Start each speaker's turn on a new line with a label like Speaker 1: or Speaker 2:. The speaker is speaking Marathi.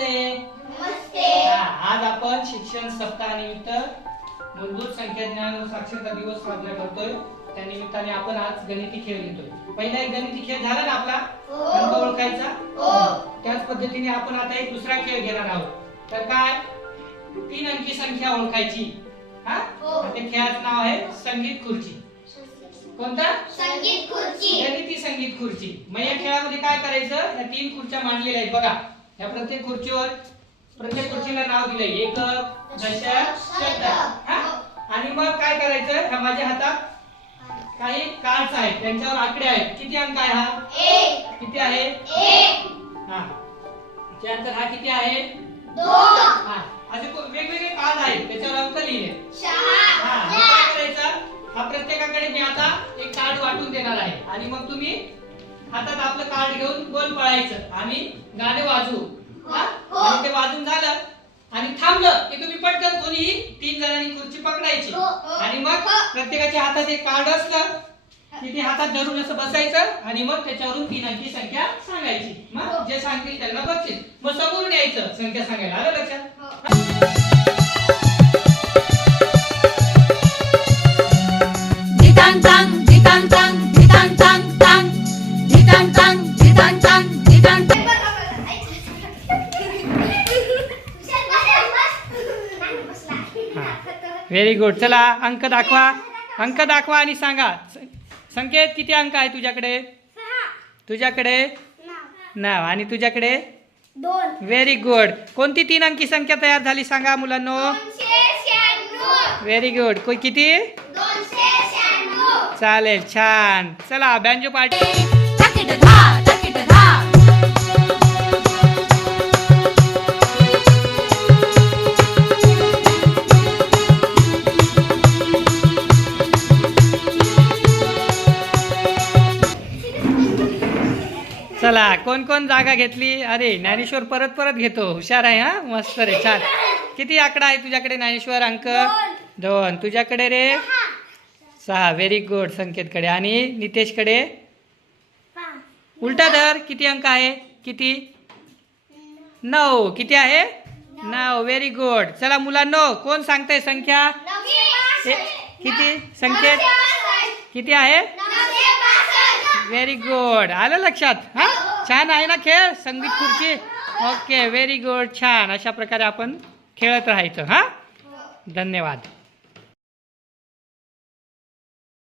Speaker 1: नमस्ते.
Speaker 2: नमस्ते.
Speaker 1: हा, आज आपण शिक्षण सप्ताहानिमित्त मूलभूत संख्या ज्ञान व साक्षरता दिवस साजरा करतोय. त्या निमित्ताने आपण आज गणिती खेळ घेतोय. पहिला एक गणिती खेळ झाला ना आपला?
Speaker 2: हो.
Speaker 1: अंक ओळखायचा?
Speaker 2: हो.
Speaker 1: त्याच पद्धतीने आपण आता एक दुसरा खेळ घेणार आहोत. तर काय? तीन अंकी संख्या ओळखायची. हा?
Speaker 2: हो.
Speaker 1: त्या खेळाचं नाव आहे संगीत खुर्ची. कोणता?
Speaker 2: संगीत खुर्ची.
Speaker 1: गणिती संगीत खुर्ची. मग या खेळामध्ये काय करायचं? या तीन खुर्च्या मांडलेल्या आहेत. बघा. या प्रत्येक खुर्चीवर प्रत्येक खुर्चीला नाव दिलंय. एक दशक शतक हा? आणि मग काय करायचं? ह्या माझ्या हातात काही कार्ड्स आहेत. त्यांच्यावर आकडे आहेत. किती अंक आहे हा? किती आहे?
Speaker 2: एक.
Speaker 1: हा. त्यानंतर हा किती आहे? हा. असे वेगवेगळे कार्ड आहेत. त्याच्यावर अंक लिहिले. हा. करायचं? हा प्रत्येकाकडे मी आता एक कार्ड वाटून देणार आहे. आणि मग तुम्ही हातात आपलं कार्ड घेऊन गोल पळायचं आणि गाणे वाजवू हा?
Speaker 2: हो.
Speaker 1: आणि ते वाजून झालं आणि थांबलं की तुम्ही पटकन कोणीही तीन जणांनी खुर्ची पकडायची
Speaker 2: हो.
Speaker 1: आणि मग. प्रत्येकाच्या हातात एक कार्ड असलं की ते हातात धरून असं बसायचं आणि मग त्याच्यावरून तीन अंकी संख्या सांगायची. मग जे सांगतील त्यांना बक्षीस मग समोरून यायचं संख्या सांगायला आलं लक्षात व्हेरी गुड चला अंक दाखवा. अंक दाखवा आणि सांगा. स- संकेत किती अंक आहे तुझ्याकडे? तुझ्याकडे? नाव आणि तुझ्याकडे?
Speaker 2: दोन.
Speaker 1: व्हेरी गुड कोणती तीन अंकी संख्या तयार झाली सांगा मुलांनो? व्हेरी गुड किती? चालेल छान. चला बँजो पार्टी चला कोण कोण जागा घेतली? अरे ज्ञानेश्वर परत परत घेतो. हुशार आहे हा? मस्त रे छान. किती आकडा आहे तुझ्याकडे ज्ञानेश्वर? अंक?
Speaker 2: दोन.
Speaker 1: तुझ्याकडे रे? सहा. व्हेरी गुड संकेतकडे. आणि नितेशकडे? उलटा धर. किती अंक आहे? किती? नऊ. किती आहे? नऊ. व्हेरी गुड चला मुलांनो कोण सांगताय संख्या? किती? संकेत? किती आहे? व्हेरी गुड आलं लक्षात हा? छान आहे ना खेळ? संगीत खुर्ची? ओके व्हेरी गुड छान. अशा प्रकारे आपण खेळत राहायचं हां? धन्यवाद.